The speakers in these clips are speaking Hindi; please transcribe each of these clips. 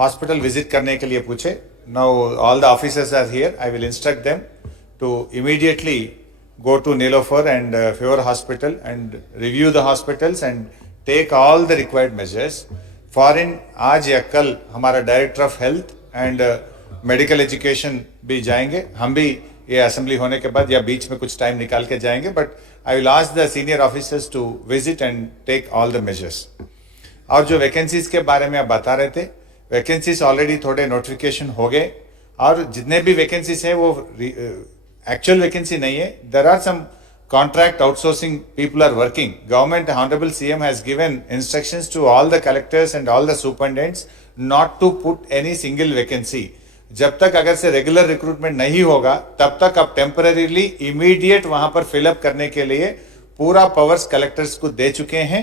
हॉस्पिटल विजिट करने के लिए पूछे. Now all the officers are here. I will instruct them to immediately go to Nilofer and Fever Hospital and review the hospitals and take all the required measures. Foreign आज या कल हमारा director of health and medical education भी जाएंगे. हम भी ये असेंबली होने के बाद या बीच में कुछ टाइम निकाल के जाएंगे. But I will ask the senior officers to visit and take all the measures. और जो वैकेंसीज के बारे में आप बता रहे थे, वैकेंसीज ऑलरेडी थोड़े नोटिफिकेशन हो गए और जितने भी वैकेंसीज है वो एक्चुअल वैकेंसी नहीं है. There are some contract outsourcing people are working. Government, Honorable CM has given instructions to all the collectors and all the superintendents not to put any single vacancy. जब तक अगर से रेगुलर रिक्रूटमेंट नहीं होगा तब तक अब टेम्पररीली इमीडिएट वहां पर फिलअप करने के लिए पूरा पावर्स कलेक्टर्स को दे चुके हैं.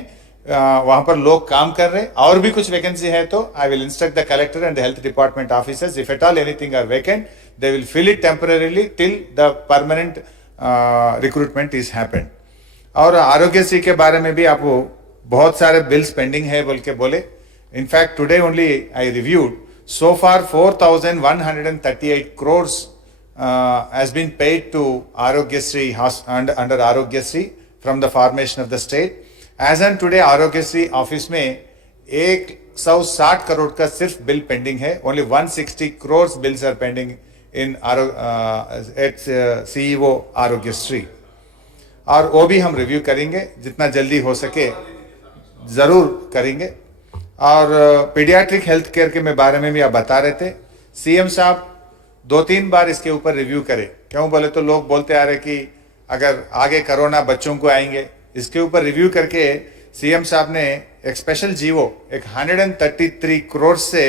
वहां पर लोग काम कर रहे हैं. और भी कुछ वैकेंसी है तो I will instruct the collector and the health department officers, if at all anything are vacant they will fill it temporarily till the permanent recruitment is happened. और आरोग्यश्री के बारे में भी आपको बहुत सारे बिल्स पेंडिंग है बोल के बोले. In fact today only I reviewed so far 4,138 crores has been paid to Arogyasri under Arogyasri from the formation of the state. As on today Arogyasri office में 160 crore का सिर्फ बिल पेंडिंग है. Only 160 crores bills are pending in at CEO Arogyasri. और वो भी हम रिव्यू करेंगे, जितना जल्दी हो सके जरूर करेंगे. और पीडियाट्रिक हेल्थ केयर के बारे में भी आप बता रहे थे. सीएम साहब 2-3 बार इसके ऊपर रिव्यू करें. क्यों बोले तो लोग बोलते आ रहे कि अगर आगे कोरोना बच्चों को आएंगे. इसके ऊपर रिव्यू करके सीएम साहब ने एक स्पेशल जीवो एक 133 करोड़ से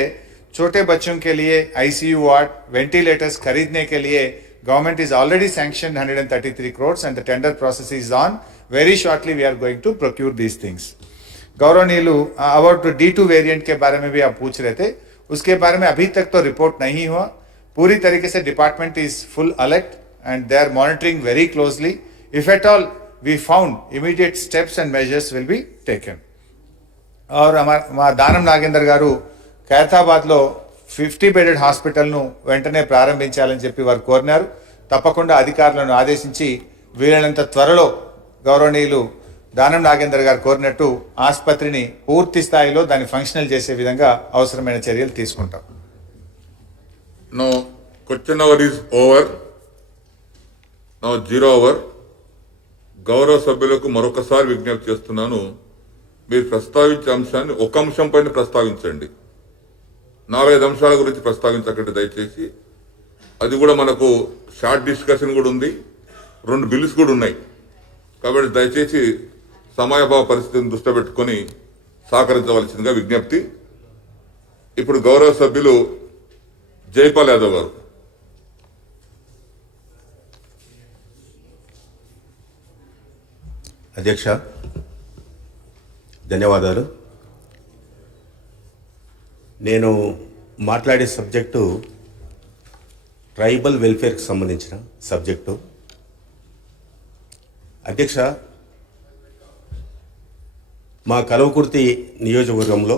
छोटे बच्चों के लिए आईसीयू वार्ड वेंटिलेटर्स खरीदने के लिए government is already sanction 133 crore and the tender process is on. Very shortly we are going to procure these things. गौरवनीलु अबाउट D2 वेरिएंट के बारे में भी आप पूछ रहे थे. उसके बारे में अभी तक तो रिपोर्ट नहीं हुआ. पूरी तरीके से department is full alert and they are monitoring very closely. If at all we found immediate steps and measures will be taken. और మా దానం నాగేందర్ గారు ఖైరతాబాద్లో 50 బెడెడ్ హాస్పిటల్ను వెంటనే ప్రారంభించాలని చెప్పి వారు కోరినారు. తప్పకుండా అధికారులను ఆదేశించి వీలైనంత త్వరలో గౌరవనీయులు దానం నాగేందర్ గారు కోరినట్టు ఆసుపత్రిని పూర్తి స్థాయిలో దాన్ని ఫంక్షనల్ చేసే విధంగా అవసరమైన చర్యలు తీసుకుంటాం. No question hour is over. No 0 hour. గౌరవ సభ్యులకు మరొకసారి విజ్ఞప్తి చేస్తున్నాను, మీరు ప్రస్తావించే అంశాన్ని ఒక అంశం పైన ప్రస్తావించండి. 4-5 అంశాల గురించి ప్రస్తావించకండి దయచేసి. అది కూడా మనకు షార్ట్ డిస్కషన్ కూడా ఉంది, 2 బిల్స్ కూడా ఉన్నాయి. కాబట్టి దయచేసి సమయాభావ పరిస్థితిని దృష్టి పెట్టుకొని సహకరించవలసిందిగా విజ్ఞప్తి. ఇప్పుడు గౌరవ సభ్యులు జైపాల్ యాదవ్ గారు. అధ్యక్ష ధన్యవాదాలు. నేను మాట్లాడే సబ్జెక్టు ట్రైబల్ వెల్ఫేర్కి సంబంధించిన సబ్జెక్టు. అధ్యక్ష, మా కల్వకుర్తి నియోజకవర్గంలో